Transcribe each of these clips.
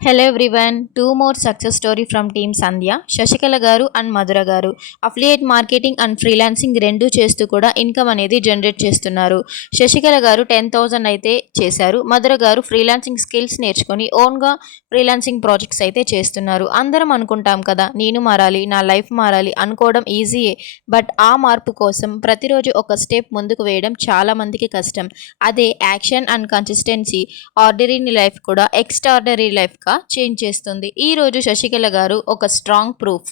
Hello everyone, two more success story from team Sandhya, Shashikala garu and Madhura garu. Affiliate marketing and freelancing rendu చేస్తూ కూడా income అనేది generate చేస్తున్నారు. శశికళ గారు 10,000 అయితే చేశారు. మధుర గారు ఫ్రీలాన్సింగ్ స్కిల్స్ నేర్చుకొని ఓన్గా ఫ్రీలాన్సింగ్ ప్రాజెక్ట్స్ అయితే చేస్తున్నారు. అందరం అనుకుంటాం కదా, నేను మారాలి, నా లైఫ్ మారాలి అనుకోవడం ఈజీయే. బట్ ఆ మార్పు కోసం ప్రతిరోజు ఒక స్టెప్ ముందుకు వేయడం చాలా మందికి కష్టం. అదే action and consistency ordinary life కూడా ఎక్స్ట్రాఆర్డినరీ లైఫ్గా చేంజ్ చేస్తుంది. ఈరోజు శశికళ గారు ఒక స్ట్రాంగ్ ప్రూఫ్.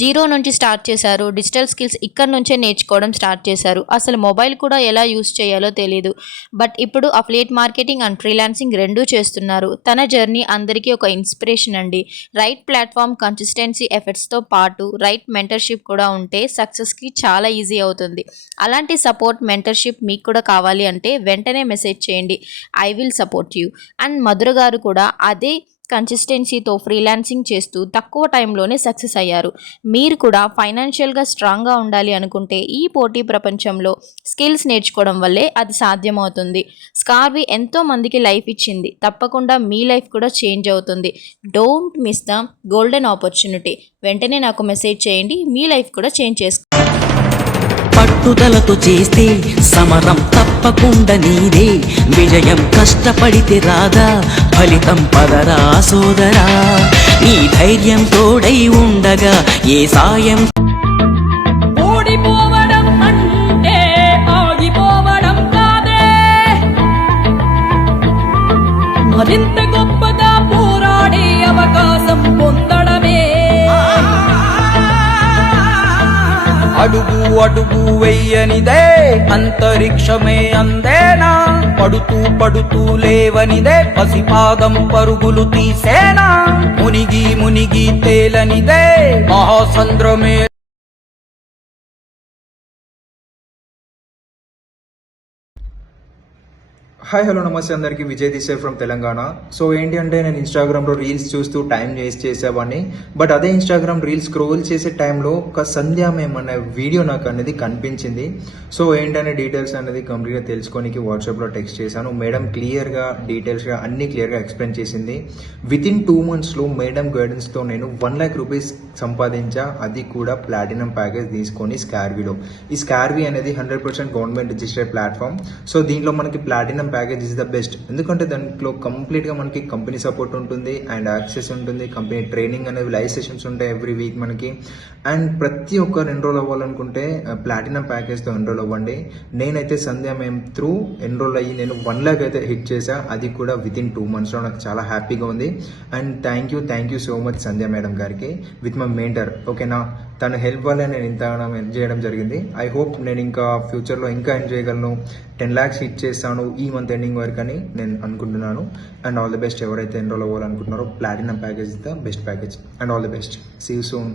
జీరో నుంచి స్టార్ట్ చేశారు. డిజిటల్ స్కిల్స్ ఇక్కడ నుంచే నేర్చుకోవడం స్టార్ట్ చేశారు. అసలు మొబైల్ కూడా ఎలా యూస్ చేయాలో తెలీదు. బట్ ఇప్పుడు అఫిలియేట్ మార్కెటింగ్ అండ్ ఫ్రీలాన్సింగ్ రెండూ చేస్తున్నారు. తన జర్నీ అందరికీ ఒక ఇన్స్పిరేషన్ అండి. రైట్ ప్లాట్ఫామ్, కన్సిస్టెన్సీ ఎఫర్ట్స్తో పాటు రైట్ మెంటర్షిప్ కూడా ఉంటే సక్సెస్కి చాలా ఈజీ అవుతుంది. అలాంటి సపోర్ట్, మెంటర్షిప్ మీకు కూడా కావాలి అంటే వెంటనే మెసేజ్ చేయండి. I will support you. And Madhura గారు కూడా అదే కన్సిస్టెన్సీతో ఫ్రీలాన్సింగ్ చేస్తూ తక్కువ టైంలోనే సక్సెస్ అయ్యారు. మీరు కూడా ఫైనాన్షియల్గా స్ట్రాంగ్గా ఉండాలి అనుకుంటే ఈ పోటీ ప్రపంచంలో స్కిల్స్ నేర్చుకోవడం వల్లే అది సాధ్యమవుతుంది. స్కార్వి ఎంతో మందికి లైఫ్ ఇచ్చింది. తప్పకుండా మీ లైఫ్ కూడా చేంజ్ అవుతుంది. Don't miss the golden opportunity. వెంటనే నాకు మెసేజ్ చేయండి. మీ లైఫ్ కూడా చేంజ్ చేసుకోండి. పట్టుదలతో చేస్తే సమరం తప్పకుండా నీదే. విజయం కష్టపడితే రాదా, ఫలితం పదరా సోదరా. నీ ధైర్యం తోడై ఉండగా ఏ సాయం. ఓడిపోవడం అంటే ఆగిపోవడం కాదే, మరింత గొప్పగా పోరాడే అవకాశం పొందడమే. అడుగు అడుగు వెయ్యనిదే అంతరిక్షమే అందేనా, పడుతూ పడుతూ లేవనిదే పసిపాదం పరుగులు తీసేనా, మునిగి మునిగి తేలనిదే మహాసంద్రమే. హాయ్ హలో నమస్తే అందరికీ, విజయ్ దిశ ఫ్రమ్ తెలంగాణ. సో ఏంటి అంటే నేను ఇన్స్టాగ్రామ్లో రీల్స్ చూస్తూ టైం వేస్ట్ చేసేవాడిని. బట్ అదే ఇన్స్టాగ్రామ్ రీల్స్ స్క్రోల్ చేసే టైంలో ఒక సంధ్య మేమ్ అనే వీడియో నాకు అనేది కనిపించింది. సో ఏంటనే డీటెయిల్స్ అనేది కంప్లీట్గా తెలుసుకోనికి వాట్సాప్లో టెక్స్ట్ చేశాను. మేడం క్లియర్గా డీటెయిల్స్గా అన్ని క్లియర్గా ఎక్స్ప్లెయిన్ చేసింది. వితిన్ 2 monthsలో మేడం గైడెన్స్తో నేను 1 lakh rupees సంపాదించా. అది కూడా ప్లాటినం ప్యాకేజ్ తీసుకొని స్కార్వీలో. ఈ స్కార్వీ అనేది 100% గవర్నమెంట్ రిజిస్టర్డ్ ప్లాట్ఫామ్. సో దీంట్లో మనకి platinum package is the best. ఎందుకంటే దాంట్లో కంప్లీట్గా మనకి కంపెనీ సపోర్ట్ ఉంటుంది అండ్ యాక్సెస్ ఉంటుంది. కంపెనీ ట్రైనింగ్ అనేది లైవ్ సెషన్స్ ఉంటాయి ఎవ్రీ వీక్ మనకి. అండ్ ప్రతి ఒక్కరు ఎన్రోల్ అవ్వాలనుకుంటే ప్లాటినం ప్యాకేజ్తో ఎన్రోల్ అవ్వండి. నేనైతే సంధ్య మేము త్రూ ఎన్రోల్ అయ్యి నేను 1 lakh అయితే హిట్ చేశా. అది కూడా వితిన్ 2 monthsలో. నాకు చాలా హ్యాపీగా ఉంది. And thank you so much Sandhya madam గారికి విత్ మై మెంటర్. ఓకేనా, తన హెల్ప్ వల్ల నేను ఇంత ఎర్న్ చేయడం జరిగింది. ఐ హోప్ నేను ఇంకా ఫ్యూచర్లో ఇంకా ఎర్న్ చేయగలను. 10 lakhs హిట్ చేస్తాను ఈ మంత్ ఎండింగ్ వరకు అని నేను అనుకుంటున్నాను. And all the best. ఎవరైతే ఎన్రోల్ అవ్వాలనుకుంటున్నారో platinum package is the best package. And all the best. See you soon.